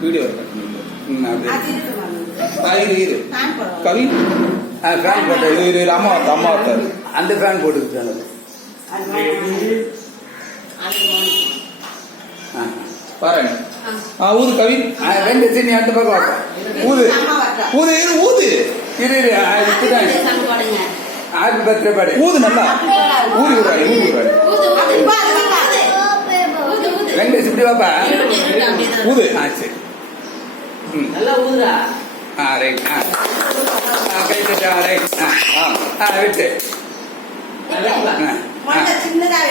Video கவி fan போட்டு இது அம்மா அம்மா அந்த ஃபேன் போட்டுக்கிட்டாங்க. பாருங்க ஊது கவி ரெண்டு சின்ன அந்த பக்கம் வாப்பா ஊது ஊது ஊது இரு ஹாப்பி பர்த்டே பாடு ஊது நல்லா ஊதி விடுறாரு ரெண்டு இப்படி வாப்பா ஊது சரி ரைட் கை தட்டா ரைட் விட்டு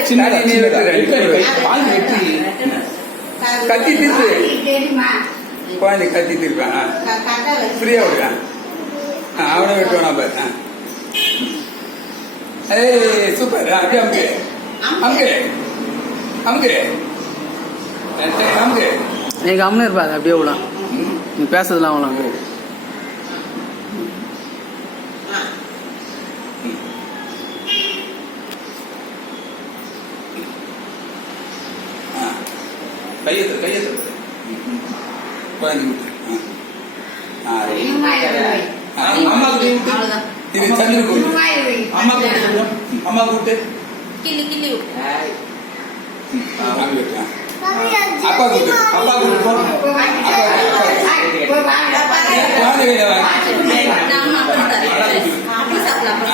சின்ன வெற்றி கத்தி திருப்பு குழந்தை கத்தி திருப்பேன் ஃப்ரீயா விடுவேன் அவனை வெட்டுவானா பாரு ஏய் சூப்பர் அப்படியே அமுக்கு அமுக்கு அமுக்கு அமுக்கு நீங்க அம்மனு இருப்பாரு அப்படியே விடலாம் நீ பேசுறதுலாம் விடலாம் கையெழுத்து இது சந்திர கோயில் அம்மா கூட்டு அப்பா கூட்டு அப்பா கூட்டு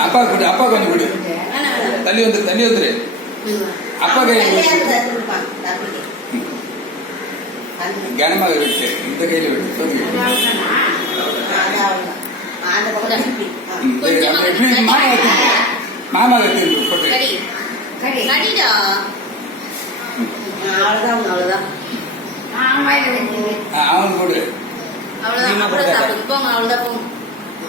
அப்பா கூட்டு அப்பா கொஞ்சம் கூடு தண்ணி வந்துரு அப்பா கையில் கனமாக விட்டு இந்த கையில விட்டு மாமா போட்டு அவன் கொடு அவ்வளவுதான்